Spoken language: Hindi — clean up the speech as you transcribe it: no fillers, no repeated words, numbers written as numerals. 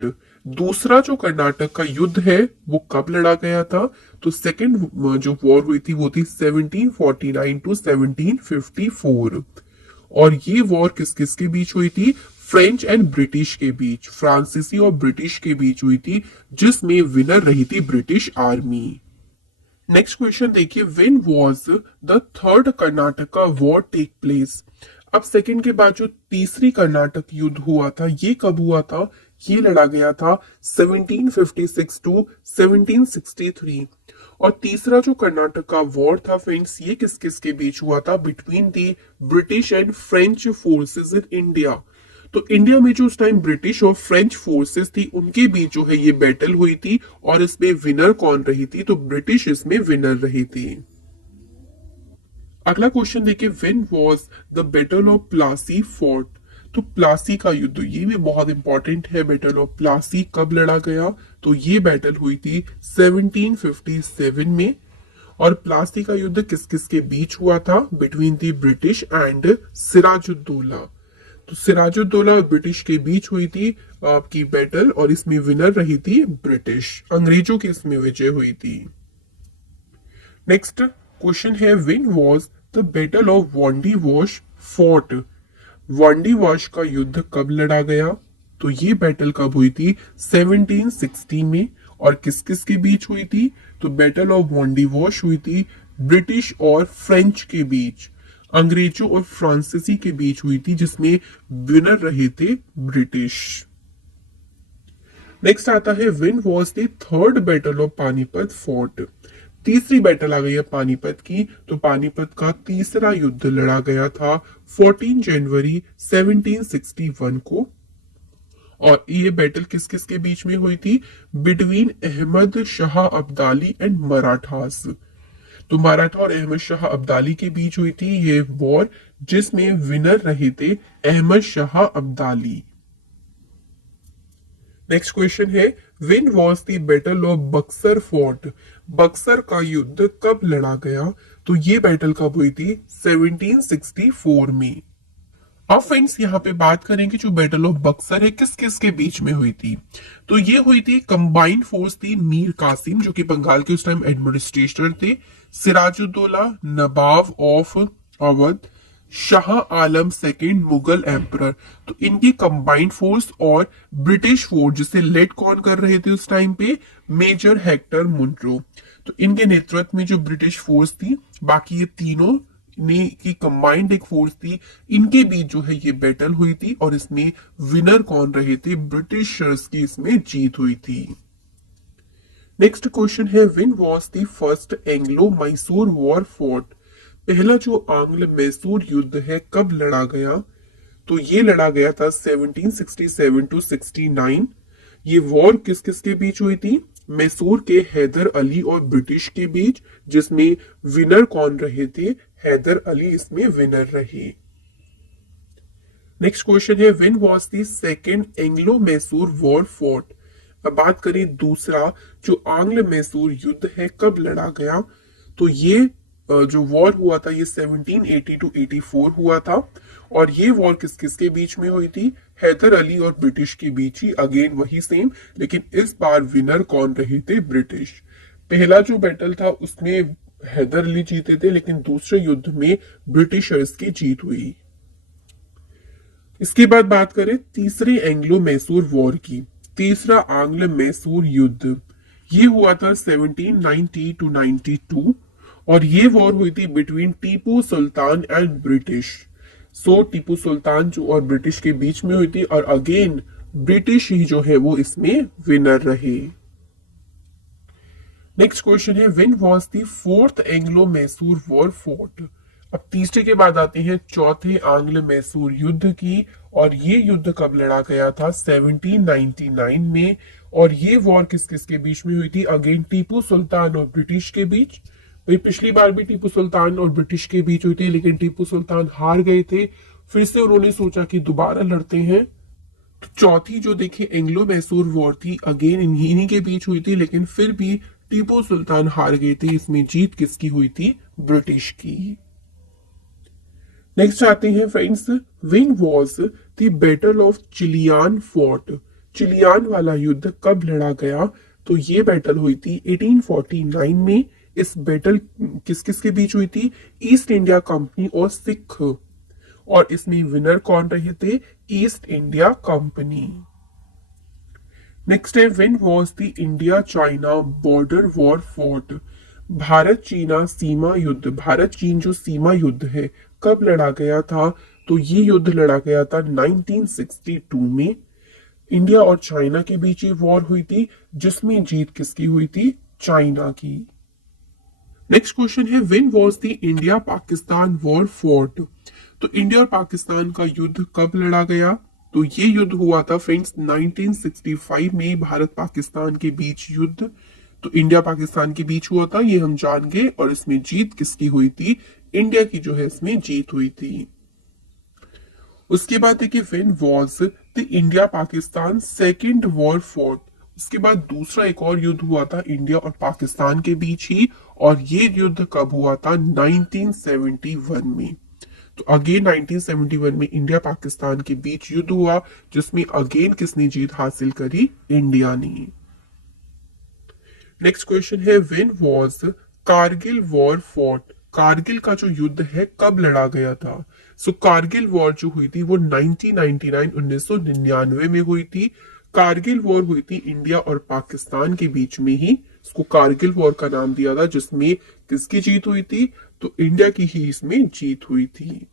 दूसरा जो कर्नाटक का युद्ध है वो कब लड़ा गया था? तो सेकंड जो वॉर हुई थी वो थी 1749 टू 1754। और ये वॉर किस किस के बीच हुई थी? फ्रेंच एंड ब्रिटिश के बीच, फ्रांसीसी और ब्रिटिश के बीच हुई थी, जिसमें विनर रही थी ब्रिटिश आर्मी। नेक्स्ट क्वेश्चन देखिए, when was the third Karnataka war take place? अब सेकंड के बाद जो तीसरी कर्नाटक युद्ध हुआ था ये कब हुआ था? ये लड़ा गया था 1756 टू 1763। और तीसरा जो कर्नाटक का वॉर था फ्रेंड्स, ये किस किस के बीच हुआ था? Between the British and French forces in India. तो इंडिया में जो उस टाइम ब्रिटिश और फ्रेंच फोर्सेस थी उनके बीच जो है ये बैटल हुई थी, और इसमें विनर कौन रही थी? तो ब्रिटिश इसमें विनर रही थी। अगला क्वेश्चन देखिए, when was the battle of Plassey fort? तो प्लासी का युद्ध ये भी बहुत इंपॉर्टेंट है। बैटल ऑफ प्लासी कब लड़ा गया? तो ये बैटल हुई थी 1757 में। और प्लासी का युद्ध किस किस के बीच हुआ था? Between the British and Sirajuddaula. तो सिराजुद्दौला और ब्रिटिश के बीच हुई थी आपकी बैटल, और इसमें विनर रही थी ब्रिटिश, अंग्रेजों की इसमें विजय हुई थी। नेक्स्ट क्वेश्चन है, when was the battle of Wandiwash fought? Wandiwash का युद्ध कब लड़ा गया? तो ये बैटल कब हुई थी? 1760 में। और किस किस के बीच हुई थी? तो बैटल ऑफ वांडी वॉश हुई थी ब्रिटिश और फ्रेंच के बीच, अंग्रेजों और फ्रांसीसी के बीच हुई थी, जिसमें विनर रहे थे ब्रिटिश। नेक्स्ट आता है, when was the third battle of Panipat fort? तीसरी बैटल आ गई है पानीपत की। तो पानीपत का तीसरा युद्ध लड़ा गया था 14 जनवरी 1761 को। और ये बैटल किस किस के बीच में हुई थी? Between Ahmad Shah Abdali and Marathas. तो मराठा और अहमद शाह अब्दाली के बीच हुई थी ये वॉर, जिसमें विनर रहे थे अहमद शाह अब्दाली। नेक्स्ट क्वेश्चन है, when was the battle of Buxar fort? Buxar का युद्ध कब लड़ा गया? तो ये बैटल कब हुई थी? 1764 में। अब फ्रेंड्स यहाँ पे बात करेंगे जो बैटल ऑफ बक्सर है किस किस के बीच में हुई थी। तो ये हुई थी, कंबाइंड फोर्स थी मीर कासिम जो कि बंगाल के उस टाइम एडमिनिस्ट्रेटर थे, Sirajuddaulah Nawab of Awadh, Shah Alam second Mughal emperor. तो इनकी कंबाइंड फोर्स और ब्रिटिश फोर्स जिसे लेड कौन कर रहे थे उस टाइम पे? Major Hector Munro. तो इनके नेतृत्व में जो ब्रिटिश फोर्स थी, बाकी ये तीनों ने की कंबाइंड एक फोर्स थी, इनके बीच जो है ये बैटल हुई थी, और इसमें विनर कौन रहे थे? ब्रिटिशर्स की इसमें जीत हुई थी। नेक्स्ट क्वेश्चन है, when was the first Anglo Mysore war fort? पहला जो आंग्ल मैसूर युद्ध है कब लड़ा गया? तो ये लड़ा गया था 1767 टू 69। ये वॉर किस किस के बीच हुई थी? मैसूर के हैदर अली और ब्रिटिश के बीच, जिसमें विनर कौन रहे थे? हैदर अली इसमें विनर रहे। नेक्स्ट क्वेश्चन है, when was the second Anglo Mysore war fort? अब बात करें दूसरा जो आंग्ल मैसूर युद्ध है कब लड़ा गया? तो ये जो वॉर हुआ था ये 1780 टू 84 हुआ था। और ये वॉर किस किस के बीच में हुई थी? हैदर अली और ब्रिटिश के बीच ही, अगेन वही सेम, लेकिन इस बार विनर कौन रहे थे? ब्रिटिश। पहला जो बैटल था उसमें हैदर अली जीते थे, लेकिन दूसरे युद्ध में ब्रिटिशर्स की जीत हुई। इसके बाद बात करें तीसरे एंग्लो मैसूर वॉर की। तीसरा आंग्ल मैसूर युद्ध ये हुआ था 1790 टू 92। और ये वॉर हुई थी between Tipu Sultan and British. So Tipu Sultan जो और ब्रिटिश के बीच में हुई थी, और अगेन ब्रिटिश ही जो है वो इसमें विनर रहे। नेक्स्ट क्वेश्चन है, when was the fourth Anglo Mysore war fort? अब तीसरे के बाद आते हैं चौथे आंग्ल मैसूर युद्ध की। और ये युद्ध कब लड़ा गया था? 1799 में। और ये वॉर किस किस के बीच में हुई थी? अगेन टीपू सुल्तान और ब्रिटिश के बीच। भाई पिछली बार भी टीपू सुल्तान और ब्रिटिश के बीच हुई थी, लेकिन टीपू सुल्तान हार गए थे। फिर से उन्होंने सोचा कि दोबारा लड़ते हैं। तो चौथी जो देखिए एंग्लो मैसूर वॉर थी, अगेन इन्हीं के बीच हुई थी, लेकिन फिर भी टीपू सुल्तान हार गए थे। इसमें जीत किसकी हुई थी? ब्रिटिश की। नेक्स्ट आते हैं friends, when was the battle of Chillian fort? Chillian वाला युद्ध कब लड़ा गया? तो ये बैटल हुई थी 1849 में। इस बैटल किस किस के बीच हुई थी? ईस्ट इंडिया कंपनी और सिख। और इसमें विनर कौन रहे थे? East India company. नेक्स्ट है, when was the India China border war fought? Bharat चीना सीमा युद्ध, भारत चीन जो सीमा युद्ध है, कब लड़ा गया था? तो ये युद्ध लड़ा गया था 1962 में। इंडिया और चाइना के बीच ये वॉर हुई थी, जिसमें जीत किसकी हुई थी? चाइना की। नेक्स्ट क्वेश्चन है, when was the India Pakistan war fought? तो इंडिया और पाकिस्तान का युद्ध कब लड़ा गया? तो ये युद्ध हुआ था फ्रेंड्स 1965 में, भारत पाकिस्तान के बीच युद्ध। तो इंडिया पाकिस्तान के बीच हुआ था, ये हम जान गए। और इसमें जीत किसकी हुई थी? इंडिया की जो है इसमें जीत हुई थी। उसके बाद है कि when was the India Pakistan second war fought? उसके बाद दूसरा एक और युद्ध हुआ था इंडिया और पाकिस्तान के बीच ही। और ये युद्ध कब हुआ था? 1971 में। तो अगेन 1971 में इंडिया पाकिस्तान के बीच युद्ध हुआ, जिसमें अगेन किसने जीत हासिल करी? इंडिया ने। नेक्स्ट क्वेश्चन है, when was Kargil war fought? Kargil का जो युद्ध है कब लड़ा गया था? सो कारगिल वॉर जो हुई थी वो 1999 में हुई थी। कारगिल वॉर हुई थी इंडिया और पाकिस्तान के बीच में ही। इसको कारगिल वॉर का नाम दिया था, जिसमें किसकी जीत हुई थी? तो इंडिया की ही इसमें जीत हुई थी।